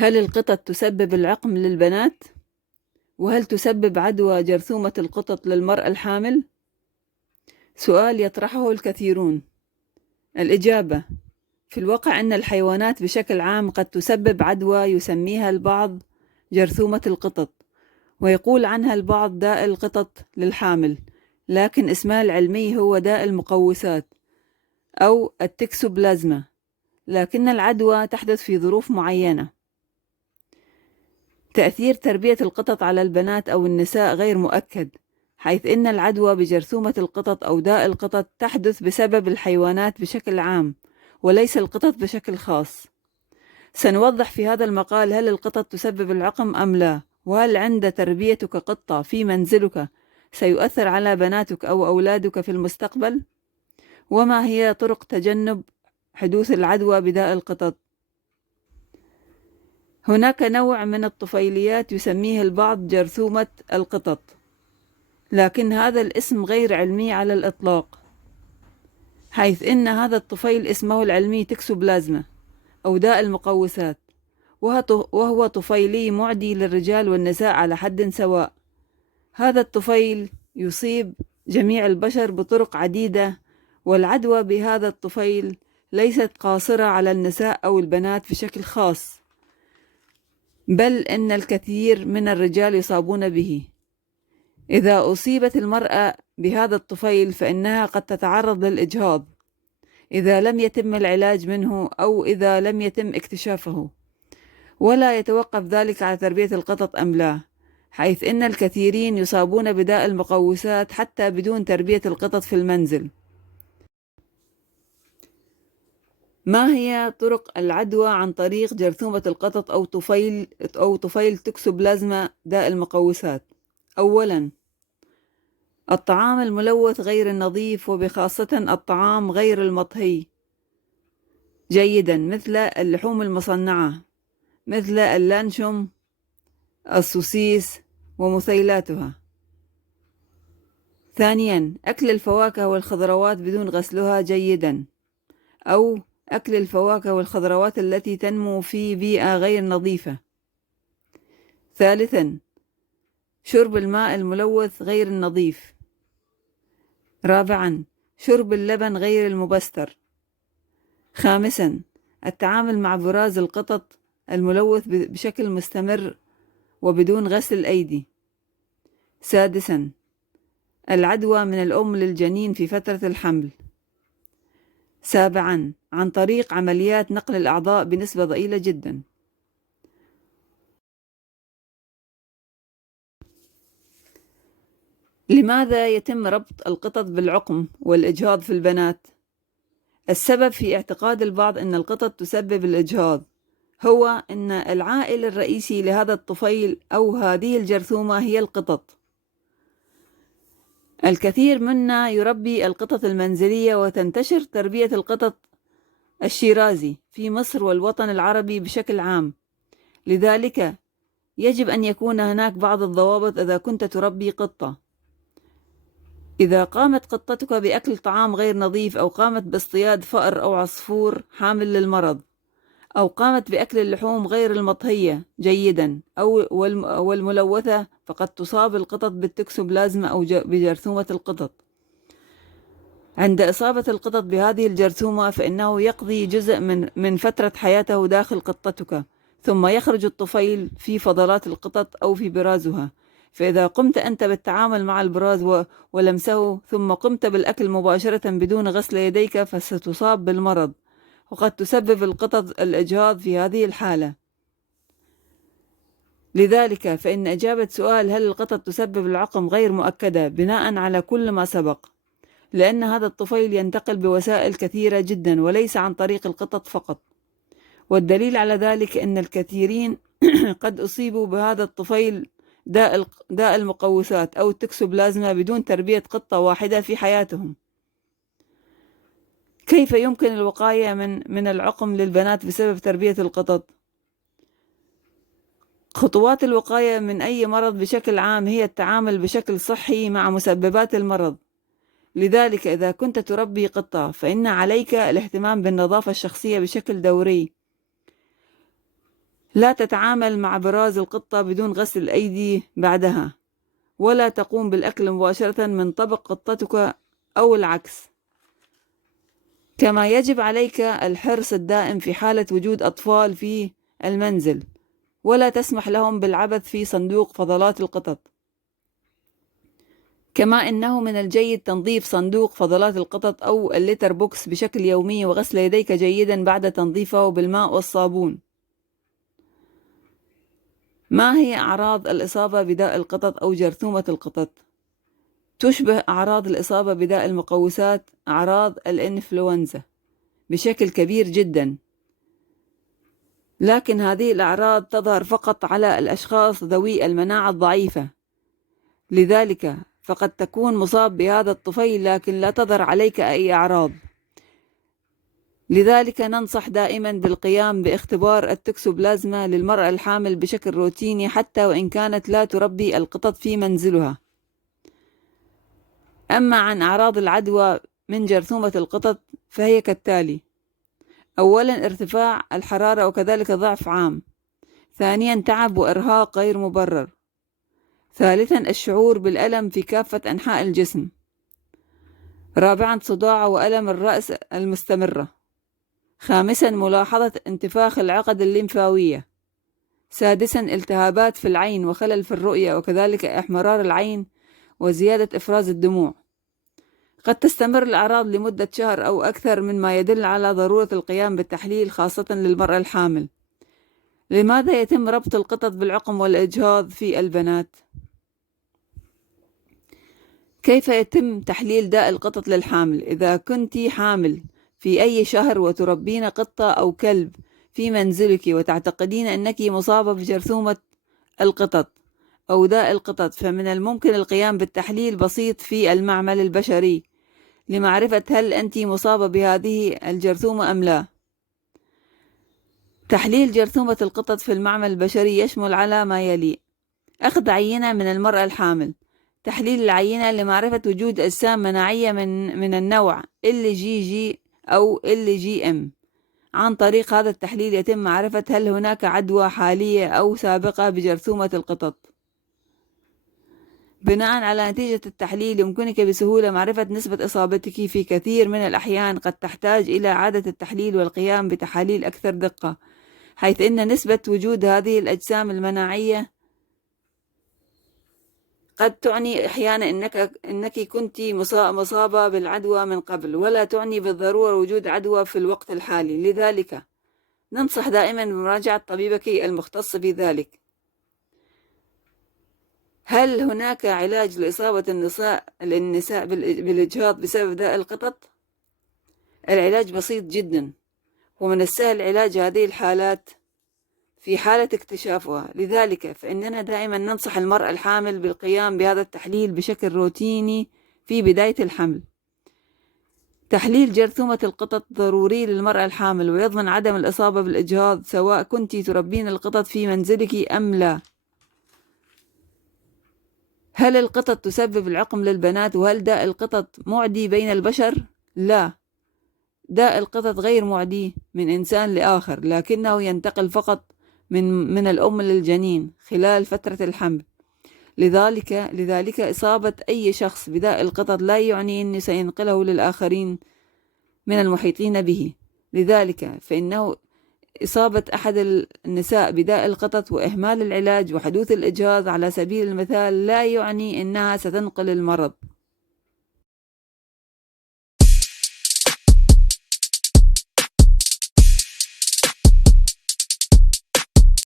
هل القطط تسبب العقم للبنات؟ وهل تسبب عدوى جرثومة القطط للمرأة الحامل؟ سؤال يطرحه الكثيرون. الإجابة: في الواقع أن الحيوانات بشكل عام قد تسبب عدوى يسميها البعض جرثومة القطط، ويقول عنها البعض داء القطط للحامل، لكن اسمها العلمي هو داء المقوسات أو التكسوبلازما، لكن العدوى تحدث في ظروف معينة. تأثير تربية القطط على البنات أو النساء غير مؤكد، حيث إن العدوى بجرثومة القطط أو داء القطط تحدث بسبب الحيوانات بشكل عام وليس القطط بشكل خاص. سنوضح في هذا المقال هل القطط تسبب العقم أم لا، وهل عند تربيتك قطة في منزلك سيؤثر على بناتك أو أولادك في المستقبل، وما هي طرق تجنب حدوث العدوى بداء القطط. هناك نوع من الطفيليات يسميه البعض جرثومة القطط، لكن هذا الاسم غير علمي على الإطلاق، حيث إن هذا الطفيل اسمه العلمي تكسوبلازما أو داء المقوسات، وهو طفيلي معدي للرجال والنساء على حد سواء. هذا الطفيل يصيب جميع البشر بطرق عديدة، والعدوى بهذا الطفيل ليست قاصرة على النساء أو البنات بشكل خاص، بل إن الكثير من الرجال يصابون به. إذا أصيبت المرأة بهذا الطفيل فإنها قد تتعرض للإجهاض إذا لم يتم العلاج منه أو إذا لم يتم اكتشافه، ولا يتوقف ذلك على تربية القطط أم لا، حيث إن الكثيرين يصابون بداء المقوسات حتى بدون تربية القطط في المنزل. ما هي طرق العدوى عن طريق جرثومة القطط أو طفيل توكسوبلازما داء المقوسات؟ أولاً، الطعام الملوث غير النظيف، وبخاصة الطعام غير المطهي جيداً مثل اللحوم المصنعة مثل اللانشون، السوسيس ومثيلاتها. ثانياً، أكل الفواكه والخضروات بدون غسلها جيداً، أو أكل الفواكه والخضروات التي تنمو في بيئة غير نظيفة. ثالثاً، شرب الماء الملوث غير النظيف. رابعاً، شرب اللبن غير المبستر. خامساً، التعامل مع براز القطط الملوث بشكل مستمر وبدون غسل الأيدي. سادساً، العدوى من الأم للجنين في فترة الحمل. سابعاً، عن طريق عمليات نقل الأعضاء بنسبة ضئيلة جداً. لماذا يتم ربط القطط بالعقم والإجهاض في البنات؟ السبب في اعتقاد البعض أن القطط تسبب الإجهاض هو أن العائل الرئيسي لهذا الطفيل أو هذه الجرثومة هي القطط. الكثير منا يربي القطط المنزلية، وتنتشر تربية القطط الشيرازي في مصر والوطن العربي بشكل عام، لذلك يجب أن يكون هناك بعض الضوابط إذا كنت تربي قطة. إذا قامت قطتك بأكل طعام غير نظيف، أو قامت باصطياد فأر أو عصفور حامل للمرض، أو قامت بأكل اللحوم غير المطهية جيدا أو الملوثة، فقد تصاب القطط بالتكسوبلازما أو بجرثومة القطط. عند إصابة القطط بهذه الجرثومة فإنه يقضي جزء من فترة حياته داخل قطتك، ثم يخرج الطفيل في فضلات القطط أو في برازها. فإذا قمت أنت بالتعامل مع البراز ولمسه، ثم قمت بالأكل مباشرة بدون غسل يديك، فستصاب بالمرض، وقد تسبب القطط الإجهاض في هذه الحالة. لذلك فإن إجابة سؤال هل القطط تسبب العقم غير مؤكدة بناء على كل ما سبق، لأن هذا الطفيل ينتقل بوسائل كثيرة جدا وليس عن طريق القطط فقط. والدليل على ذلك أن الكثيرين قد أصيبوا بهذا الطفيل داء المقوسات أو التكسوبلازما بدون تربية قطة واحدة في حياتهم. كيف يمكن الوقاية من العقم للبنات بسبب تربية القطط؟ خطوات الوقاية من أي مرض بشكل عام هي التعامل بشكل صحي مع مسببات المرض. لذلك إذا كنت تربي قطة فإن عليك الاهتمام بالنظافة الشخصية بشكل دوري، لا تتعامل مع براز القطة بدون غسل الأيدي بعدها، ولا تقوم بالأكل مباشرة من طبق قطتك أو العكس. كما يجب عليك الحرص الدائم في حالة وجود أطفال في المنزل، ولا تسمح لهم بالعبث في صندوق فضلات القطط. كما إنه من الجيد تنظيف صندوق فضلات القطط أو الليتر بوكس بشكل يومي، وغسل يديك جيدا بعد تنظيفه بالماء والصابون. ما هي أعراض الإصابة بداء القطط أو جرثومة القطط؟ تشبه أعراض الإصابة بداء المقوسات أعراض الإنفلونزا بشكل كبير جدا، لكن هذه الأعراض تظهر فقط على الأشخاص ذوي المناعة الضعيفة. لذلك فقد تكون مصاب بهذا الطفيل لكن لا تظهر عليك أي أعراض. لذلك ننصح دائما بالقيام باختبار التوكسوبلازما للمرأة الحامل بشكل روتيني حتى وإن كانت لا تربي القطط في منزلها. أما عن أعراض العدوى من جرثومة القطط فهي كالتالي: أولا ارتفاع الحرارة وكذلك ضعف عام. ثانيا تعب وإرهاق غير مبرر. ثالثا الشعور بالألم في كافة أنحاء الجسم. رابعا صداع وألم الرأس المستمرة. خامسا ملاحظة انتفاخ العقد الليمفاوية. سادسا التهابات في العين وخلل في الرؤية وكذلك احمرار العين وزيادة إفراز الدموع. قد تستمر الأعراض لمدة شهر أو أكثر، مما يدل على ضرورة القيام بالتحليل خاصة للمرأة الحامل. لماذا يتم ربط القطط بالعقم والإجهاض في البنات؟ كيف يتم تحليل داء القطط للحامل؟ إذا كنت حامل في أي شهر وتربين قطة أو كلب في منزلك وتعتقدين أنك مصابة بجرثومة القطط أو داء القطط، فمن الممكن القيام بالتحليل بسيط في المعمل البشري لمعرفة هل أنت مصابة بهذه الجرثومة أم لا. تحليل جرثومة القطط في المعمل البشري يشمل على ما يلي: أخذ عينة من المرأة الحامل، تحليل العينة لمعرفة وجود أجسام مناعية من النوع LGG أو LGM. عن طريق هذا التحليل يتم معرفة هل هناك عدوى حالية أو سابقة بجرثومة القطط. بناء على نتيجة التحليل يمكنك بسهولة معرفة نسبة إصابتك. في كثير من الأحيان قد تحتاج إلى إعادة التحليل والقيام بتحاليل أكثر دقة، حيث إن نسبة وجود هذه الأجسام المناعية قد تعني أحيانا أنك كنت مصابة بالعدوى من قبل، ولا تعني بالضرورة وجود عدوى في الوقت الحالي. لذلك ننصح دائما بمراجعة طبيبك المختص في ذلك. هل هناك علاج لإصابة النساء بالإجهاض بسبب داء القطط؟ العلاج بسيط جدا، ومن السهل علاج هذه الحالات في حالة اكتشافها. لذلك فإننا دائما ننصح المرأة الحامل بالقيام بهذا التحليل بشكل روتيني في بداية الحمل. تحليل جرثومة القطط ضروري للمرأة الحامل ويضمن عدم الإصابة بالإجهاض سواء كنت تربين القطط في منزلك أم لا. هل القطط تسبب العقم للبنات؟ وهل داء القطط معدي بين البشر؟ لا، داء القطط غير معدي من إنسان لآخر، لكنه ينتقل فقط من الأم للجنين خلال فترة الحمل. لذلك إصابة أي شخص بداء القطط لا يعني أنه سينقله للآخرين من المحيطين به. لذلك فإنه إصابة أحد النساء بداء القطط وإهمال العلاج وحدوث الإجهاض على سبيل المثال لا يعني أنها ستنقل المرض.